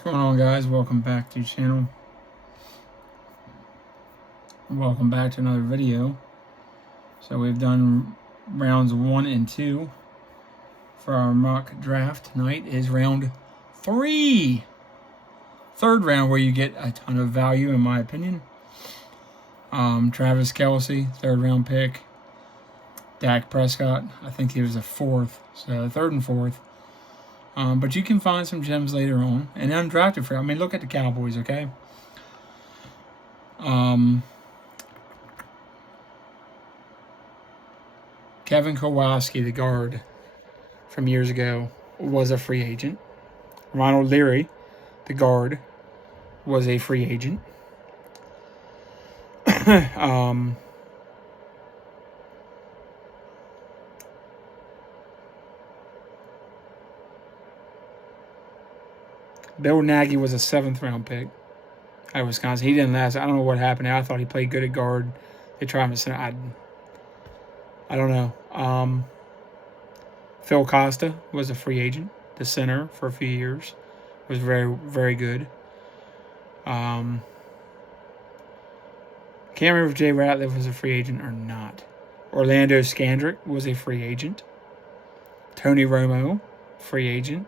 What's going on, guys? Welcome back to the channel. Welcome back to another video. So we've done rounds 1 and 2 for our mock draft. Tonight is round 3. Third round where you get a ton of value, in my opinion. Travis Kelce, third round pick. Dak Prescott, I think he was a fourth. So third and fourth. But you can find some gems later on. And undrafted free. I mean, look at the Cowboys, okay? Kevin Kowalski, the guard from years ago, was a free agent. Ronald Leary, the guard, was a free agent. Bill Nagy was a 7th round pick at Wisconsin. He didn't last. I don't know what happened. I thought he played good at guard. They tried him at center. I don't know. Phil Costa was a free agent, the center for a few years. Was very, very good. Can't remember if Jay Ratliff was a free agent or not. Orlando Scandrick was a free agent. Tony Romo, free agent,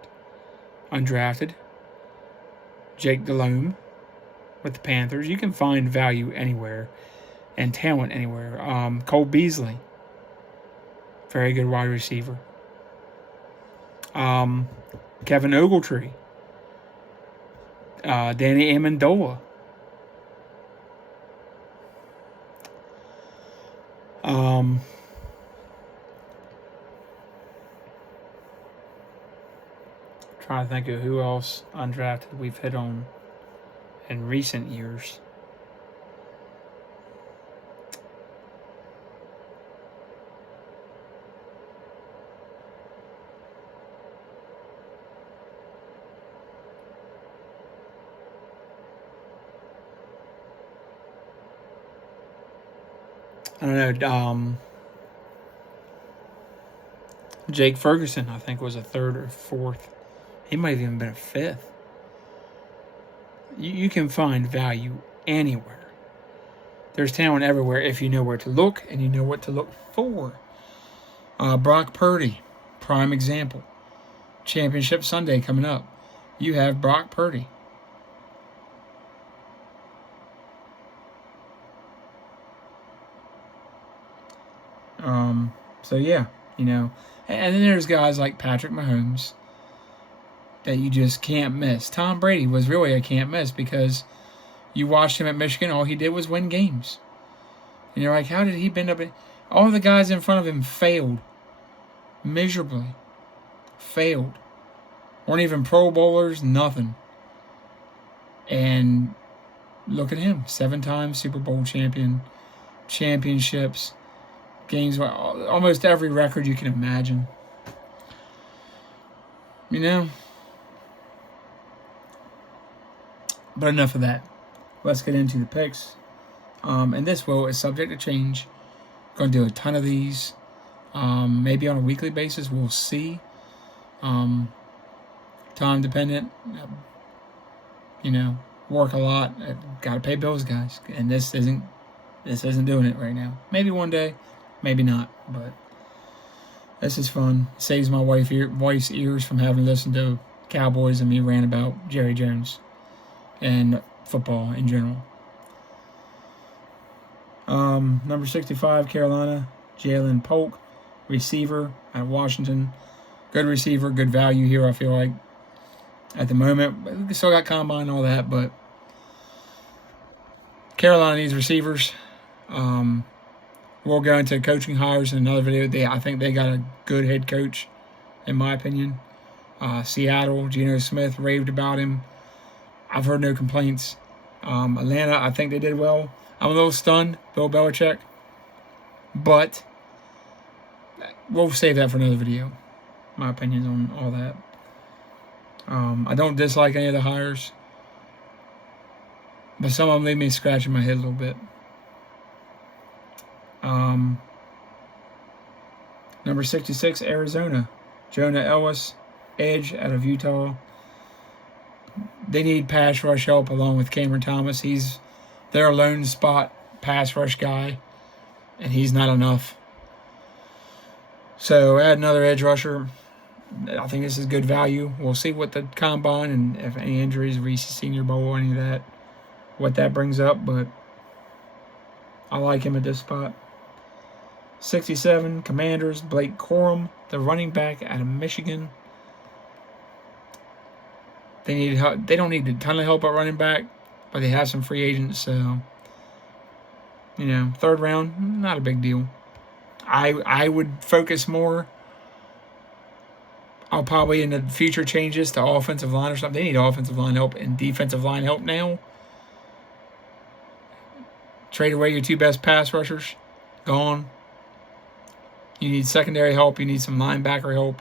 undrafted. Jake Delhomme with the Panthers. You can find value anywhere and talent anywhere. Cole Beasley, very good wide receiver. Kevin Ogletree. Danny Amendola. Trying to think of who else undrafted we've hit on in recent years. I don't know. Jake Ferguson, I think, was a 3rd or 4th. He might have even been a 5th. You can find value anywhere. There's talent everywhere if you know where to look and you know what to look for. Brock Purdy, prime example. Championship Sunday coming up. You have Brock Purdy. So yeah, you know. And then there's guys like Patrick Mahomes that you just can't miss. Tom Brady was really a can't miss because you watched him at Michigan. All he did was win games. And you're like, how did he bend up? All the guys in front of him failed miserably. Failed. Weren't even Pro Bowlers, nothing. And look at him. 7-time Super Bowl champion. Championships. Games, almost every record you can imagine. You know? But enough of that. Let's get into the picks. And this is subject to change. Going to do a ton of these. Maybe on a weekly basis. We'll see. Time dependent. You know, work a lot. Got to pay bills, guys. And this isn't doing it right now. Maybe one day. Maybe not, but this is fun. It saves my wife's ears from having to listen to Cowboys and me rant about Jerry Jones and football in general. Number 65, Carolina, Jalen Polk, receiver at Washington. Good receiver, good value here, I feel like, at the moment. We still got combine and all that, but Carolina needs receivers. We'll go into coaching hires in another video. I think they got a good head coach, in my opinion. Seattle, Geno Smith raved about him. I've heard no complaints. Atlanta, I think they did well. I'm a little stunned, Bill Belichick. But we'll save that for another video. My opinions on all that. I don't dislike any of the hires. But some of them leave me scratching my head a little bit. Number 66, Arizona. Jonah Ellis, edge out of Utah. they need pass rush help along with Cameron Thomas. He's their lone spot pass rush guy, and he's not enough. So add another edge rusher. I think this is good value. We'll see what the combine and if any injuries, Reese Senior Bowl, any of that, what that brings up. But I like him at this spot. 67, Commanders, Blake Corum, the running back out of Michigan. They need help. They don't need a ton of help at running back, but they have some free agents. So, third round, not a big deal. I would focus more. I'll probably in the future change this to offensive line or something. They need offensive line help and defensive line help now. Trade away your two best pass rushers. Gone. You need secondary help. You need some linebacker help.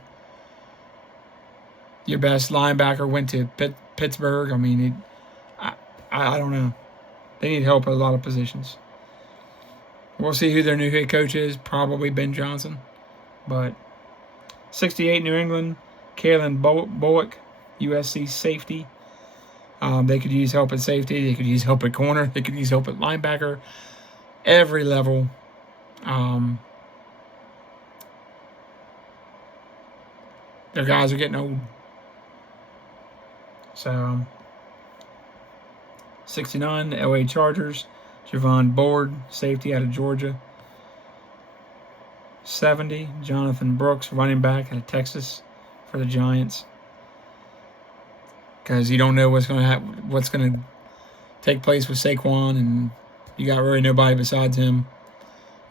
Your best linebacker went to Pittsburgh. I mean, I don't know. They need help at a lot of positions. We'll see who their new head coach is. Probably Ben Johnson. But 68, New England, Kalen Bullock, USC safety. They could use help at safety. They could use help at corner. They could use help at linebacker. Every level. Their guys are getting old. So, 69, LA Chargers, Javon Board, safety out of Georgia. 70, Jonathan Brooks, running back out of Texas for the Giants. Because you don't know what's going to take place with Saquon, and you got really nobody besides him.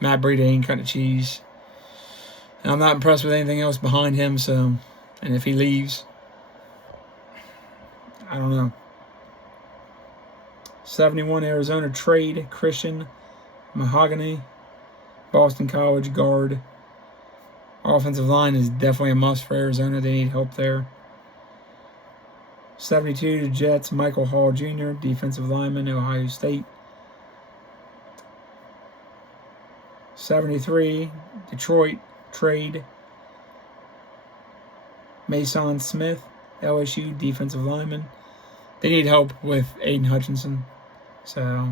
Matt Breida ain't cutting the cheese. And I'm not impressed with anything else behind him, so, and if he leaves, I don't know. 71, Arizona trade, Christian Mahogany, Boston College guard. Offensive line is definitely a must for Arizona. They need help there. 72, the Jets, Michael Hall Jr., defensive lineman, Ohio State. 73, Detroit trade, Mason Smith, LSU defensive lineman. They need help with Aiden Hutchinson. So,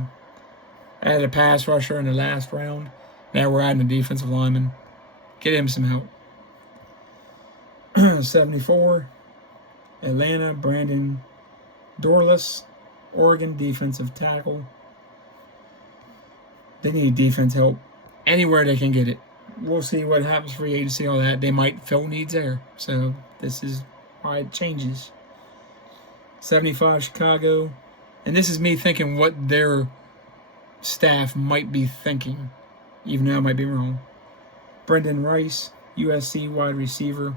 added a pass rusher in the last round. Now we're adding a defensive lineman. Get him some help. 74, Atlanta, Brandon Dorless, Oregon defensive tackle. They need defense help anywhere they can get it. We'll see what happens for free agency, all that. They might fill needs there. So this is why it changes. 75, Chicago. And this is me thinking what their staff might be thinking, even though I might be wrong. Brendan Rice, USC wide receiver.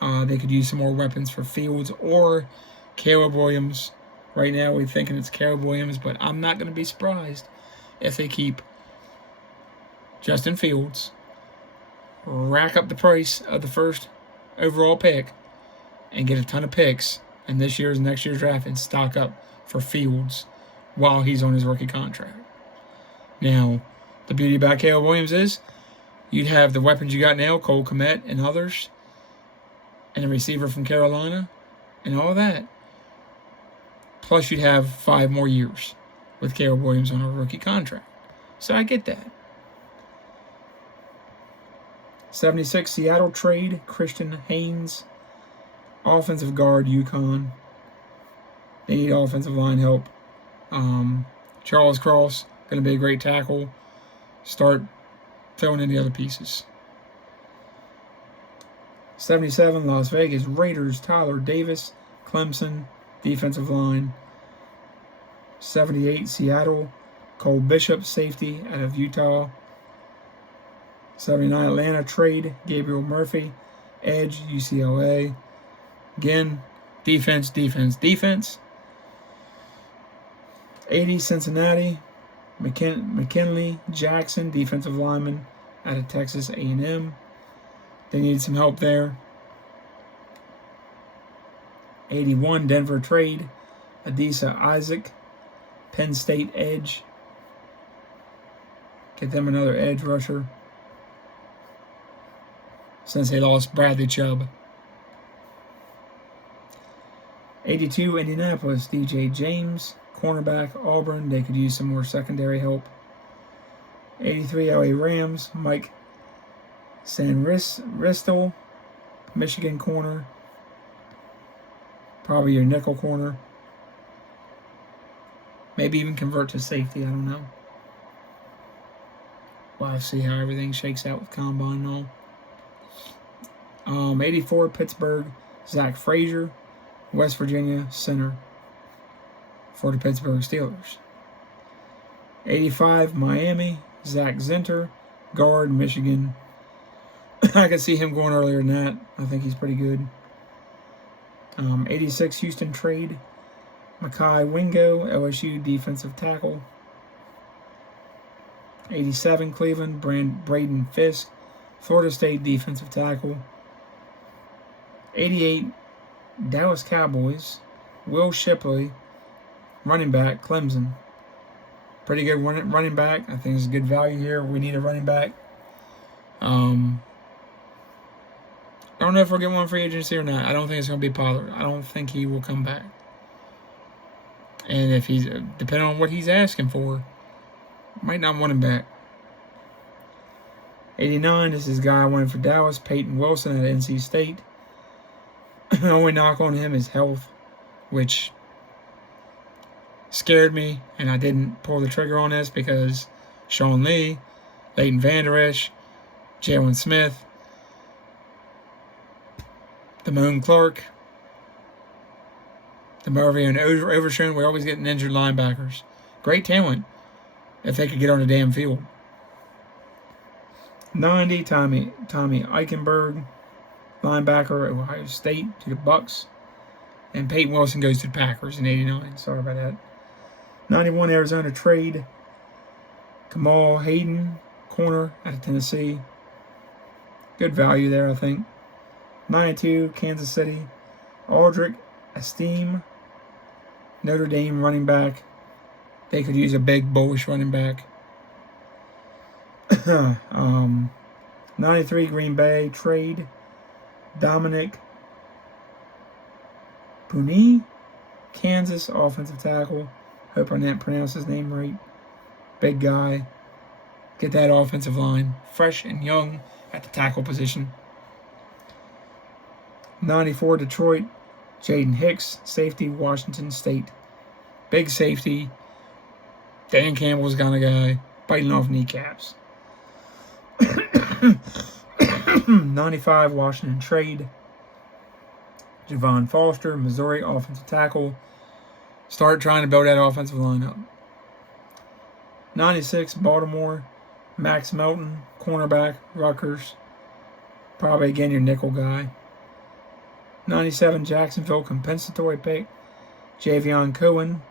They could use some more weapons for Fields or Caleb Williams. Right now we're thinking it's Caleb Williams, but I'm not going to be surprised if they keep Justin Fields, rack up the price of the first overall pick, and get a ton of picks in this year's and next year's draft and stock up for Fields while he's on his rookie contract. Now, the beauty about Caleb Williams is you'd have the weapons you got now, Cole Kmet and others, and a receiver from Carolina, and all that. Plus, you'd have 5 more years with Caleb Williams on a rookie contract. So I get that. 76, Seattle trade, Christian Haynes, offensive guard, UConn. They need offensive line help. Charles Cross, going to be a great tackle. Start throwing in the other pieces. 77, Las Vegas Raiders, Tyler Davis, Clemson, defensive line. 78, Seattle, Cole Bishop, safety out of Utah. 79, Atlanta trade, Gabriel Murphy, edge, UCLA. Again, defense. 80, Cincinnati, McKinley Jackson, defensive lineman out of Texas A&M. They need some help there. 81, Denver trade, Adisa Isaac, Penn State edge. Get them another edge rusher since they lost Bradley Chubb. 82, Indianapolis, DJ James, cornerback, Auburn. They could use some more secondary help. 83, LA Rams, Mike Sanristel, Michigan corner. Probably your nickel corner. Maybe even convert to safety, I don't know. We'll have to see how everything shakes out with Combine and all. 84, Pittsburgh, Zach Frazier, West Virginia center for the Pittsburgh Steelers. 85, Miami, Zach Zinter, guard, Michigan. I could see him going earlier than that. I think he's pretty good. 86, Houston trade, Makai Wingo, LSU defensive tackle. 87, Cleveland, Braden Fisk, Florida State defensive tackle. 88, Dallas Cowboys, Will Shipley, running back, Clemson. Pretty good running back. I think it's good value here. We need a running back. I don't know if we'll get one free agency or not. I don't think it's going to be Pollard. I don't think he will come back. And if he's, depending on what he's asking for, might not want him back. 89, this is the guy I wanted for Dallas, Peyton Wilson at NC State. The only knock on him is health, which scared me, and I didn't pull the trigger on this because Sean Lee, Leighton Vander Esch, Jalen Smith, Damone Clark, DeMarvion and Overshown, we're always getting injured linebackers. Great talent if they could get on the damn field. 90, Tommy Eichenberg, linebacker at Ohio State to the Bucks. And Peyton Wilson goes to the Packers in 89. Sorry about that. 91, Arizona trade. Kamal Hayden, corner out of Tennessee. Good value there, I think. 92, Kansas City. Aldrick Esteem, Notre Dame running back. They could use a big, bullish running back. 93, Green Bay trade. Dominic Puni, Kansas offensive tackle. Hope I didn't pronounce his name right. Big guy. Get that offensive line fresh and young at the tackle position. 94, Detroit, Jaden Hicks, safety, Washington State. Big safety. Dan Campbell's kind of guy, biting off kneecaps. 95, Washington trade. Javon Foster, Missouri offensive tackle. Start trying to build that offensive line up. 96, Baltimore, Max Melton, cornerback, Rutgers. Probably again your nickel guy. 97, Jacksonville, compensatory pick. Javion Cohen,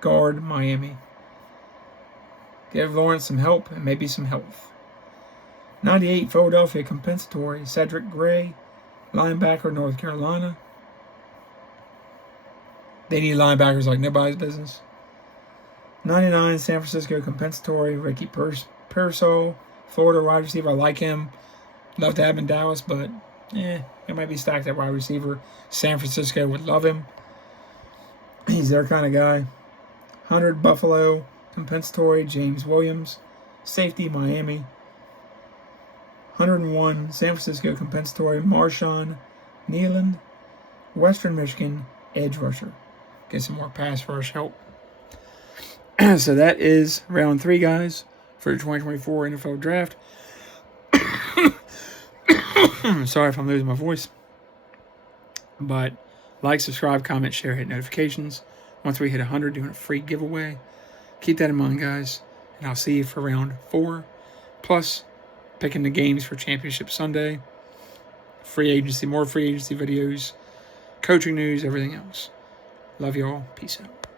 guard, Miami. Give Lawrence some help and maybe some health. 98, Philadelphia, compensatory. Cedric Gray, linebacker, North Carolina. They need linebackers like nobody's business. 99, San Francisco, compensatory. Ricky Pearsall, Florida wide receiver. I like him. Love to have him in Dallas, but it might be stacked at wide receiver. San Francisco would love him. He's their kind of guy. 100, Buffalo, compensatory. James Williams, safety, Miami. 101, San Francisco, compensatory. Marshawn Nealand, Western Michigan, edge rusher. Get some more pass rush help. So that is round 3, guys, for the 2024 NFL Draft. Sorry if I'm losing my voice. But like, subscribe, comment, share, hit notifications. Once we hit 100, doing a free giveaway. Keep that in mind, guys. And I'll see you for round 4. Plus, picking the games for Championship Sunday. Free agency, more free agency videos. Coaching news, everything else. Love y'all. Peace out.